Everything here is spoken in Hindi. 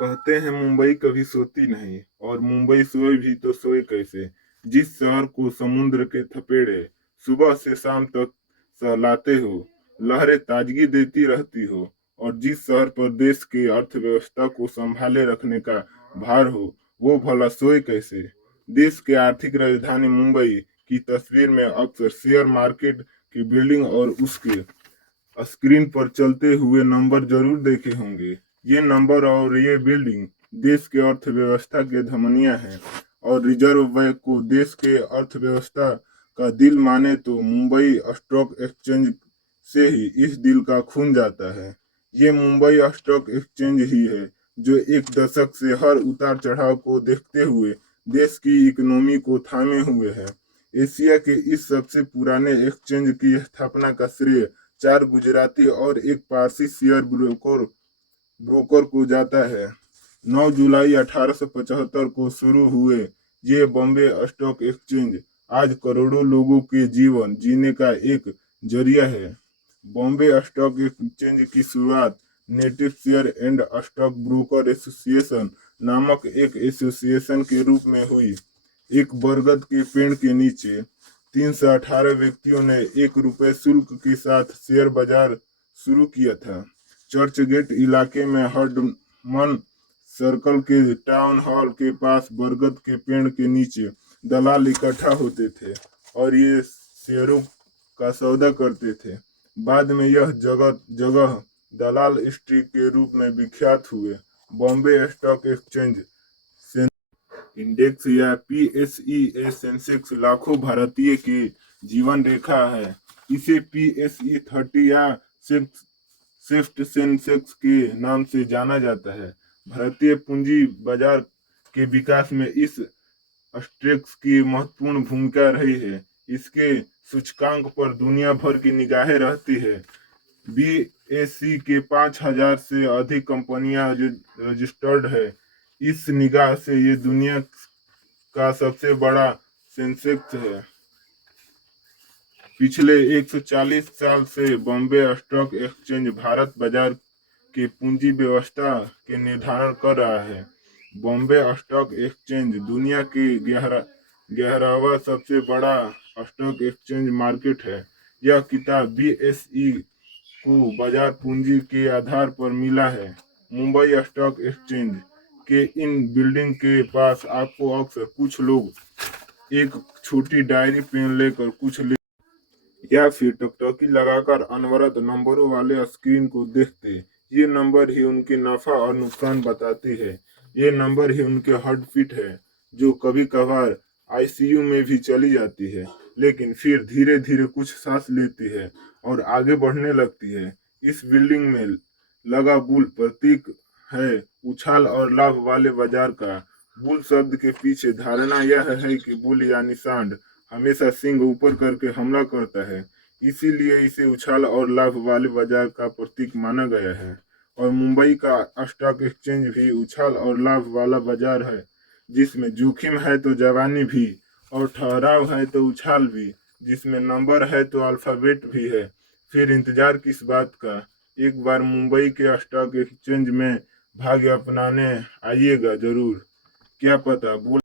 कहते हैं मुंबई कभी सोती नहीं, और मुंबई सोए भी तो सोए कैसे। जिस शहर को समुद्र के थपेड़े सुबह से शाम तक सहलाते हो, लहरें ताजगी देती रहती हो, और जिस शहर पर देश की अर्थव्यवस्था को संभाले रखने का भार हो, वो भला सोए कैसे। देश की आर्थिक राजधानी मुंबई की तस्वीर में अक्सर शेयर मार्केट की बिल्डिंग और उसके स्क्रीन पर चलते हुए नंबर जरूर देखे होंगे। ये नंबर और ये बिल्डिंग देश के अर्थव्यवस्था के धमनियां हैं, और रिजर्व बैंक को देश के अर्थव्यवस्था का दिल माने तो मुंबई स्टॉक एक्सचेंज से ही इस दिल का खून जाता है। ये मुंबई स्टॉक एक्सचेंज ही है जो एक दशक से हर उतार चढ़ाव को देखते हुए देश की इकोनॉमी को थामे हुए है। एशिया के इस सबसे पुराने एक्सचेंज की स्थापना का श्रेय 4 गुजराती और एक पारसी शेयर ब्रोकर को जाता है। 9 जुलाई 1875 को शुरू हुए ये बॉम्बे स्टॉक एक्सचेंज आज करोड़ों लोगों के जीवन जीने का एक जरिया है। बॉम्बे स्टॉक एक्सचेंज की शुरुआत native share and stock broker association नामक एक एसोसिएशन के रूप में हुई। एक बरगद के पेड़ के नीचे 318 व्यक्तियों ने ₹1 शुल्क के साथ शेयर बाजार शुरू किया था। चर्च गेट इलाके में हर्डमन सर्कल के टाउन हॉल के पास बरगद के पेड़ के नीचे दलाल इकट्ठा होते थे और ये शेयरों का सौदा करते थे। बाद में यह जगह जगह दलाल स्ट्रीट के रूप में विख्यात हुए। बॉम्बे स्टॉक एक्सचेंज इंडेक्स या पीएसई सेंसेक्स लाखों भारतीय की जीवन रेखा है। इसे पीएसई 30 या स्विफ्ट सेंसेक्स के नाम से जाना जाता है। भारतीय पूंजी बाजार के विकास में इस स्टेक्स की महत्वपूर्ण भूमिका रही है। इसके सूचकांक पर दुनिया भर की निगाहें रहती है। बीएसई के 5000 से अधिक कंपनियां रजिस्टर्ड है। इस निगाह से ये दुनिया का सबसे बड़ा सेंसेक्स है। पिछले 140 साल से बॉम्बे स्टॉक एक्सचेंज भारत बाजार के पूंजी व्यवस्था के निर्धारण कर रहा है। बॉम्बे स्टॉक एक्सचेंज दुनिया की 11वां सबसे बड़ा स्टॉक एक्सचेंज मार्केट है। यह किताब बीएसई को बाजार पूंजी के आधार पर मिला है। मुंबई स्टॉक एक्सचेंज के इन बिल्डिंग के पास आपको अक्सर कुछ लोग एक छोटी डायरी पेन लेकर कुछ या फिर टकटकी लगाकर अनवरत नंबरों वाले स्क्रीन को देखते। ये नंबर ही उनके नफा और नुकसान बताती है। ये नंबर ही उनके हार्ट बीट है, जो कभी कभार आईसीयू में भी चली जाती है, लेकिन फिर धीरे धीरे कुछ सांस लेती है और आगे बढ़ने लगती है। इस बिल्डिंग में लगा बुल प्रतीक है उछाल और लाभ वाले बाजार का। बुल शब्द के पीछे धारणा यह है कि बुल यानी सांड हमेशा सिंग ऊपर करके हमला करता है, इसीलिए इसे उछाल और लाभ वाले बाजार का प्रतीक माना गया है। और मुंबई का स्टॉक एक्सचेंज भी उछाल और लाभ वाला बाजार है, जिसमें जोखिम है तो जवानी भी, और ठहराव है तो उछाल भी, जिसमें नंबर है तो अल्फाबेट भी है। फिर इंतजार किस बात का, एक बार मुंबई के स्टॉक एक्सचेंज में भाग्य अपनाने आइएगा जरूर। क्या पता